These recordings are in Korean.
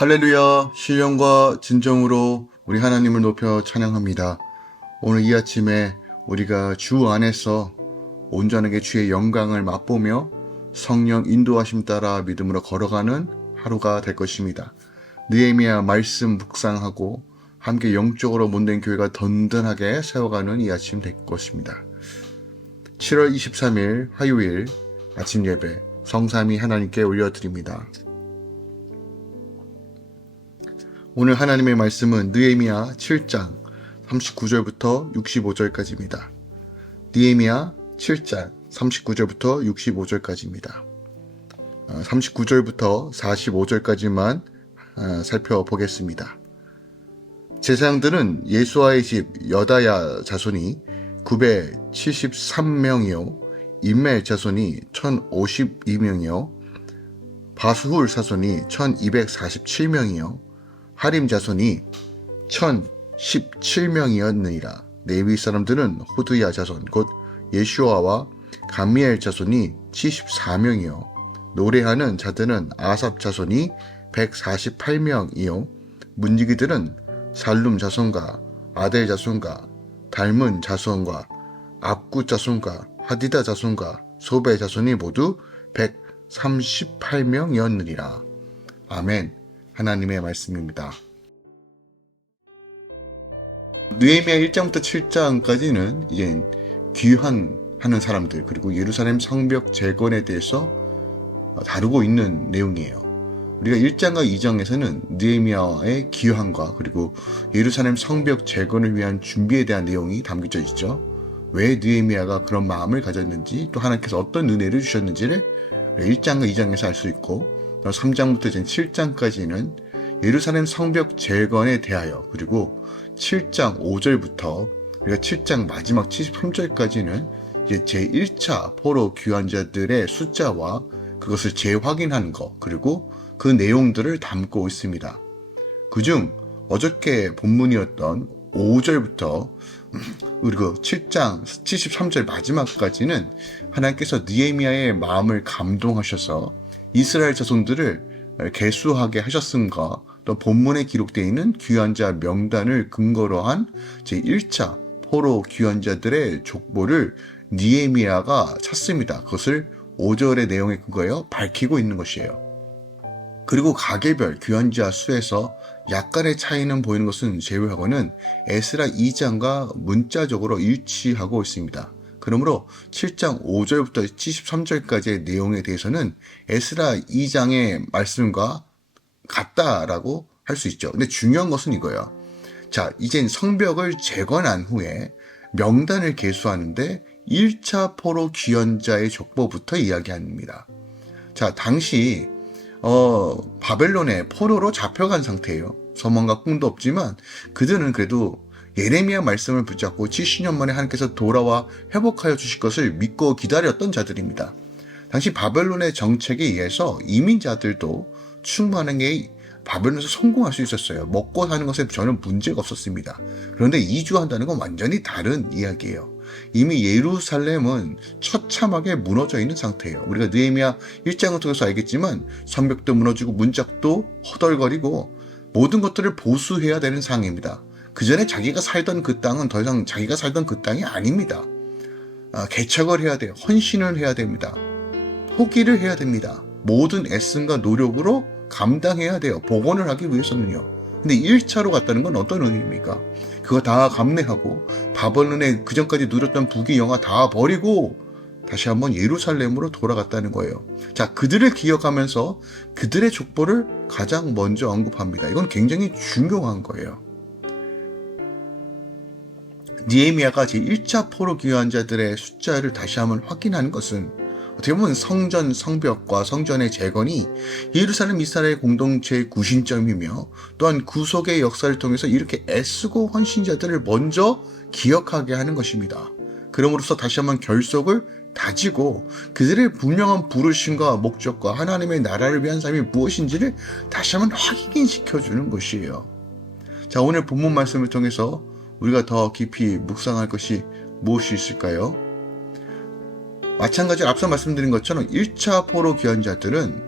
할렐루야, 신령과 진정으로 우리 하나님을 높여 찬양합니다. 오늘 이 아침에 우리가 주 안에서 온전하게 주의 영광을 맛보며 성령 인도하심 따라 믿음으로 걸어가는 하루가 될 것입니다. 느헤미야 말씀 묵상하고 함께 영적으로 몸된 교회가 든든하게 세워가는 이 아침 될 것입니다. 7월 23일 화요일 아침 예배 성삼위 하나님께 올려드립니다. 오늘 하나님의 말씀은 느헤미야 7장 39절부터 65절까지입니다. 느헤미야 7장 39절부터 65절까지입니다. 39절부터 45절까지만 살펴보겠습니다. 제사장들은 예수아의 집 여다야 자손이 973명이요 임멜 자손이 1052명이요 바수훌 자손이 1247명이요 하림 자손이 1017명이었느니라. 레위 사람들은 호드야 자손 곧 예슈아와 감미엘 자손이 74명이요 노래하는 자들은 아삽 자손이 148명이요 문지기들은 살룸 자손과 아델 자손과 달문 자손과 압구 자손과 하디다 자손과 소베 자손이 모두 138명이었느니라. 아멘. 하나님의 말씀입니다. 느헤미야 1장부터 7장까지는 이제 귀환하는 사람들 그리고 예루살렘 성벽 재건에 대해서 다루고 있는 내용이에요. 우리가 1장과 2장에서는 느헤미야의 귀환과 그리고 예루살렘 성벽 재건을 위한 준비에 대한 내용이 담겨져 있죠. 왜 느헤미야가 그런 마음을 가졌는지 또 하나님께서 어떤 은혜를 주셨는지를 1장과 2장에서 알 수 있고 3장부터 이제 7장까지는 예루살렘 성벽 재건에 대하여 그리고 7장 5절부터 우리가 7장 마지막 73절까지는 이제 제1차 포로 귀환자들의 숫자와 그것을 재확인한 것 그리고 그 내용들을 담고 있습니다. 그중 어저께 본문이었던 5절부터 그리고 7장 73절 마지막까지는 하나님께서 느헤미야의 마음을 감동하셔서 이스라엘 자손들을 계수하게 하셨음과 또 본문에 기록되어 있는 귀환자 명단을 근거로 한 제1차 포로 귀환자들의 족보를 느헤미야가 찾습니다. 그것을 5절의 내용에 근거하여 밝히고 있는 것이에요. 그리고 가게별 귀환자 수에서 약간의 차이는 보이는 것은 제외하고는 에스라 2장과 문자적으로 일치하고 있습니다. 그러므로 7장 5절부터 73절까지의 내용에 대해서는 에스라 2장의 말씀과 같다라고 할 수 있죠. 근데 중요한 것은 이거예요. 자, 이젠 성벽을 재건한 후에 명단을 계수하는데 1차 포로 귀환자의 족보부터 이야기합니다. 자, 당시 바벨론에 포로로 잡혀간 상태예요. 소망과 꿈도 없지만 그들은 그래도 예레미야 말씀을 붙잡고 70년 만에 하나님께서 돌아와 회복하여 주실 것을 믿고 기다렸던 자들입니다. 당시 바벨론의 정책에 의해서 이민자들도 충만하게 바벨론에서 성공할 수 있었어요. 먹고 사는 것에 전혀 문제가 없었습니다. 그런데 이주한다는 건 완전히 다른 이야기예요. 이미 예루살렘은 처참하게 무너져 있는 상태예요. 우리가 느헤미야 1장을 통해서 알겠지만 성벽도 무너지고 문짝도 허덜거리고 모든 것들을 보수해야 되는 상황입니다. 그 전에 자기가 살던 그 땅은 더 이상 자기가 살던 그 땅이 아닙니다. 개척을 해야 돼요. 헌신을 해야 됩니다. 포기를 해야 됩니다. 모든 애씀과 노력으로 감당해야 돼요. 복원을 하기 위해서는요. 근데 1차로 갔다는 건 어떤 의미입니까? 그거 다 감내하고 바벨론에 그전까지 누렸던 부귀 영화 다 버리고 다시 한번 예루살렘으로 돌아갔다는 거예요. 자, 그들을 기억하면서 그들의 족보를 가장 먼저 언급합니다. 이건 굉장히 중요한 거예요. 느헤미야가 제1차 포로 귀환자들의 숫자를 다시 한번 확인하는 것은 어떻게 보면 성전, 성벽과 성전의 재건이 예루살렘 이스라엘 공동체의 구심점이며 또한 구속의 역사를 통해서 이렇게 애쓰고 헌신자들을 먼저 기억하게 하는 것입니다. 그럼으로써 다시 한번 결속을 다지고 그들의 분명한 부르심과 목적과 하나님의 나라를 위한 삶이 무엇인지를 다시 한번 확인시켜주는 것이에요. 자, 오늘 본문 말씀을 통해서 우리가 더 깊이 묵상할 것이 무엇이 있을까요? 마찬가지로 앞서 말씀드린 것처럼 1차 포로 귀환자들은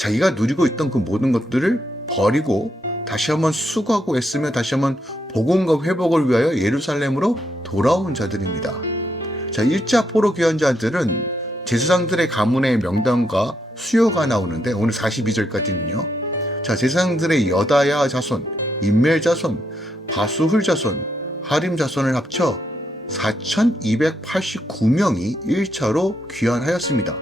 자기가 누리고 있던 그 모든 것들을 버리고 다시 한번 수고하고 애쓰며 다시 한번 복음과 회복을 위하여 예루살렘으로 돌아온 자들입니다. 자, 1차 포로 귀환자들은 제사장들의 가문의 명단과 수요가 나오는데 오늘 42절까지는요. 자, 제사장들의 여다야 자손, 인멜 자손, 바수훌 자손, 하림 자손을 합쳐 4,289명이 1차로 귀환하였습니다.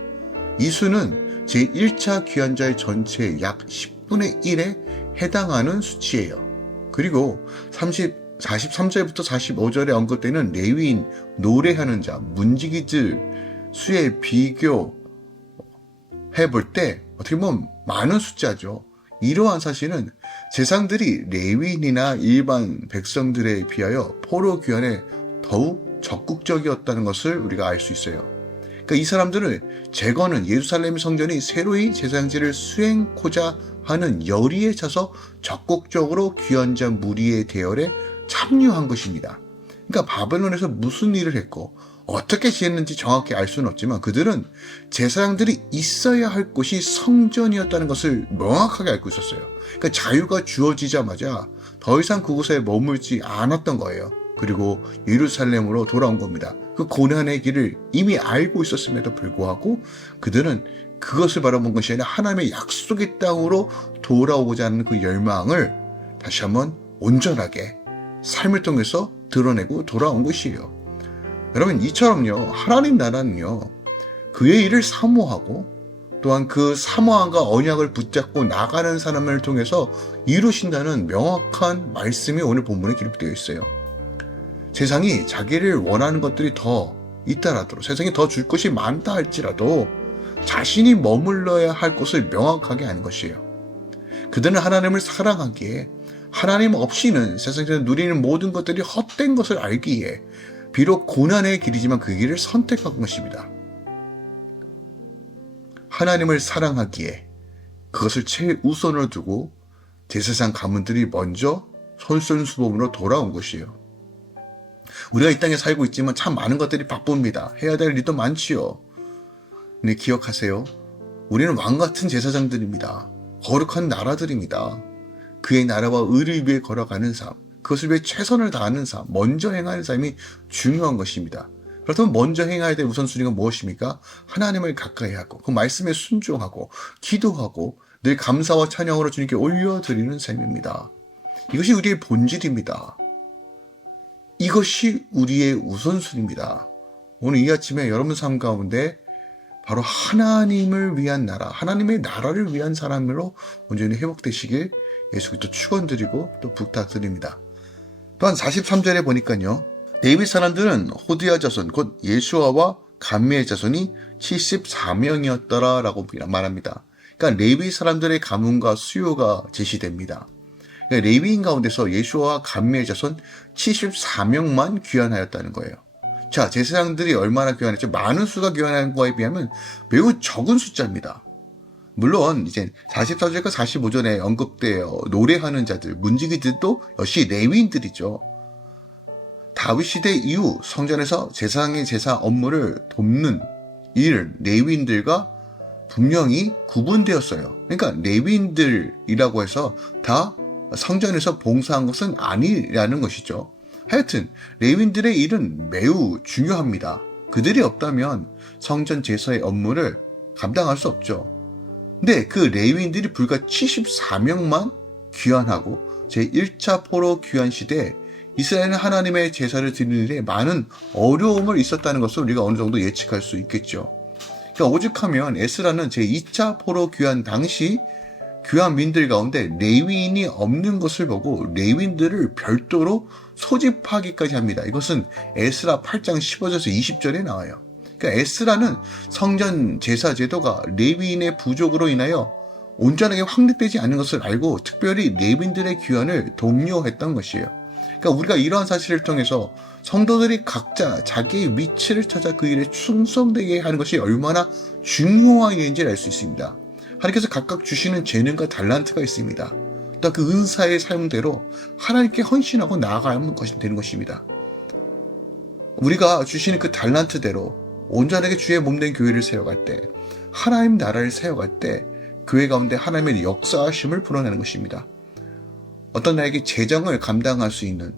이 수는 제1차 귀환자의 전체의 약 10분의 1에 해당하는 수치예요. 그리고 43절부터 45절에 언급되는 레위인, 노래하는 자, 문지기들 수에 비교해 볼 때 어떻게 보면 많은 숫자죠. 이러한 사실은 제사장들이 레위인이나 일반 백성들에 비하여 포로 귀환에 더욱 적극적이었다는 것을 우리가 알 수 있어요. 그러니까 이 사람들을 재건은 예루살렘 성전이 새로이 제사장제를 수행코자 하는 열의에 차서 적극적으로 귀환자 무리의 대열에 참여한 것입니다. 그러니까 바벨론에서 무슨 일을 했고 어떻게 지냈는지 정확히 알 수는 없지만 그들은 제사장들이 있어야 할 곳이 성전이었다는 것을 명확하게 알고 있었어요. 그러니까 자유가 주어지자마자 더 이상 그곳에 머물지 않았던 거예요. 그리고 예루살렘으로 돌아온 겁니다. 그 고난의 길을 이미 알고 있었음에도 불구하고 그들은 그것을 바라본 것이 아니라 하나님의 약속의 땅으로 돌아오고자 하는 그 열망을 다시 한번 온전하게 삶을 통해서 드러내고 돌아온 것이에요. 여러분, 이처럼요, 하나님 나라는요, 그의 일을 사모하고 또한 그 사모함과 언약을 붙잡고 나가는 사람을 통해서 이루신다는 명확한 말씀이 오늘 본문에 기록되어 있어요. 세상이 자기를 원하는 것들이 더 있다라도, 세상이 더 줄 것이 많다 할지라도 자신이 머물러야 할 곳을 명확하게 아는 것이에요. 그들은 하나님을 사랑하기에 하나님 없이는 세상에서 누리는 모든 것들이 헛된 것을 알기에 비록 고난의 길이지만 그 길을 선택한 것입니다. 하나님을 사랑하기에 그것을 최우선으로 두고 제사장 가문들이 먼저 솔선수범으로 돌아온 것이에요. 우리가 이 땅에 살고 있지만 참 많은 것들이 바쁩니다. 해야 될 일도 많지요. 근데 기억하세요. 우리는 왕같은 제사장들입니다. 거룩한 나라들입니다. 그의 나라와 의를 위해 걸어가는 삶, 그것을 위해 최선을 다하는 삶, 먼저 행하는 삶이 중요한 것입니다. 그렇다면 먼저 행해야 될 우선순위가 무엇입니까? 하나님을 가까이 하고 그 말씀에 순종하고 기도하고 늘 감사와 찬양으로 주님께 올려드리는 삶입니다. 이것이 우리의 본질입니다. 이것이 우리의 우선순위입니다. 오늘 이 아침에 여러분 삶 가운데 바로 하나님을 위한 나라, 하나님의 나라를 위한 사람으로 온전히 회복되시길 예수 그리스도 축원드리고 또 부탁드립니다. 또한 43절에 보니까요. 레위 사람들은 호디야 자손, 곧 예수아와 감미의 자손이 74명이었더라라고 말합니다. 그러니까 레위 사람들의 가문과 수요가 제시됩니다. 그러니까 레위인 가운데서 예수아와 감미의 자손 74명만 귀환하였다는 거예요. 자, 제사장들이 얼마나 귀환했죠? 많은 수가 귀환한 거에 비하면 매우 적은 숫자입니다. 물론 이제 44절과 45절에 언급되어 노래하는 자들, 문지기들도 역시 레위인들이죠. 다윗 시대 이후 성전에서 제사장의 제사 업무를 돕는 일 레위인들과 분명히 구분되었어요. 그러니까 레위인들이라고 해서 다 성전에서 봉사한 것은 아니라는 것이죠. 하여튼 레위인들의 일은 매우 중요합니다. 그들이 없다면 성전 제사의 업무를 감당할 수 없죠. 근데 그 레위인들이 불과 74명만 귀환하고 제1차 포로 귀환 시대에 이스라엘은 하나님의 제사를 드리는 일에 많은 어려움을 있었다는 것을 우리가 어느 정도 예측할 수 있겠죠. 그러니까 오죽하면 에스라는 제2차 포로 귀환 당시 귀환민들 가운데 레위인이 없는 것을 보고 레위인들을 별도로 소집하기까지 합니다. 이것은 에스라 8장 15절에서 20절에 나와요. 그러니까 에스라는 성전 제사 제도가 레위인의 부족으로 인하여 온전하게 확립되지 않는 것을 알고 특별히 레위인들의 귀환을 독려했던 것이에요. 그러니까 우리가 이러한 사실을 통해서 성도들이 각자 자기의 위치를 찾아 그 일에 충성되게 하는 것이 얼마나 중요한 일인지를 알 수 있습니다. 하나님께서 각각 주시는 재능과 달란트가 있습니다. 또 그 은사의 사용대로 하나님께 헌신하고 나아가면 되는 것입니다. 우리가 주시는 그 달란트대로 온전하게 주의 몸된 교회를 세워갈 때, 하나님 나라를 세워갈 때 교회 가운데 하나님의 역사하심을 풀어내는 것입니다. 어떤 나에게 재정을 감당할 수 있는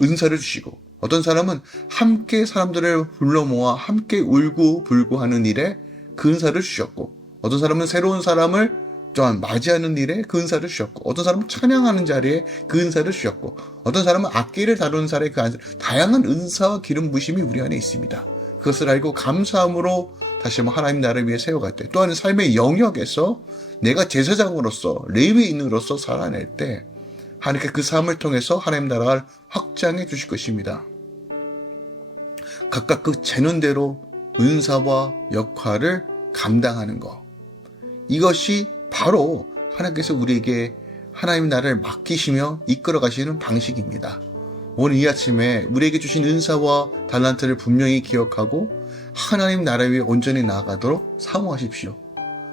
은사를 주시고, 어떤 사람은 함께 사람들을 불러 모아 함께 울고 불고 하는 일에 그 은사를 주셨고, 어떤 사람은 새로운 사람을 또한 맞이하는 일에 그 은사를 주셨고, 어떤 사람은 찬양하는 자리에 그 은사를 주셨고, 어떤 사람은 악기를 다루는 자리에 그 다양한 은사와 기름 부심이 우리 안에 있습니다. 그것을 알고 감사함으로 다시 한번 하나님 나라를 위해 세워갈 때, 또한 삶의 영역에서 내가 제사장으로서 레위인으로서 살아낼 때 하나님께 그 삶을 통해서 하나님 나라를 확장해 주실 것입니다. 각각 그 재능대로 은사와 역할을 감당하는 것, 이것이 바로 하나님께서 우리에게 하나님 나라를 맡기시며 이끌어 가시는 방식입니다. 오늘 이 아침에 우리에게 주신 은사와 달란트를 분명히 기억하고 하나님 나라 위에 온전히 나아가도록 사모하십시오.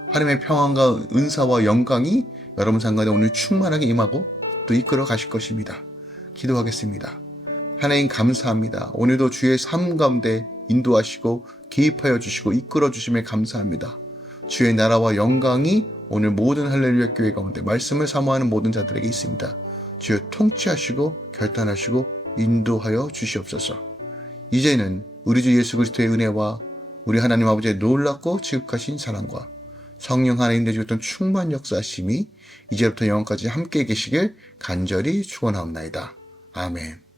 하나님의 평안과 은사와 영광이 여러분 삶 가운데 오늘 충만하게 임하고 또 이끌어 가실 것입니다. 기도하겠습니다. 하나님 감사합니다. 오늘도 주의 삶 가운데 인도하시고 개입하여 주시고 이끌어 주심에 감사합니다. 주의 나라와 영광이 오늘 모든 할렐루야 교회 가운데 말씀을 사모하는 모든 자들에게 있습니다. 주여 통치하시고 결단하시고 인도하여 주시옵소서. 이제는 우리 주 예수 그리스도의 은혜와 우리 하나님 아버지의 놀랍고 지극하신 사랑과 성령 하나님 내주셨던 충만 역사하심이 이제부터 영원까지 함께 계시길 간절히 축원하옵나이다. 아멘.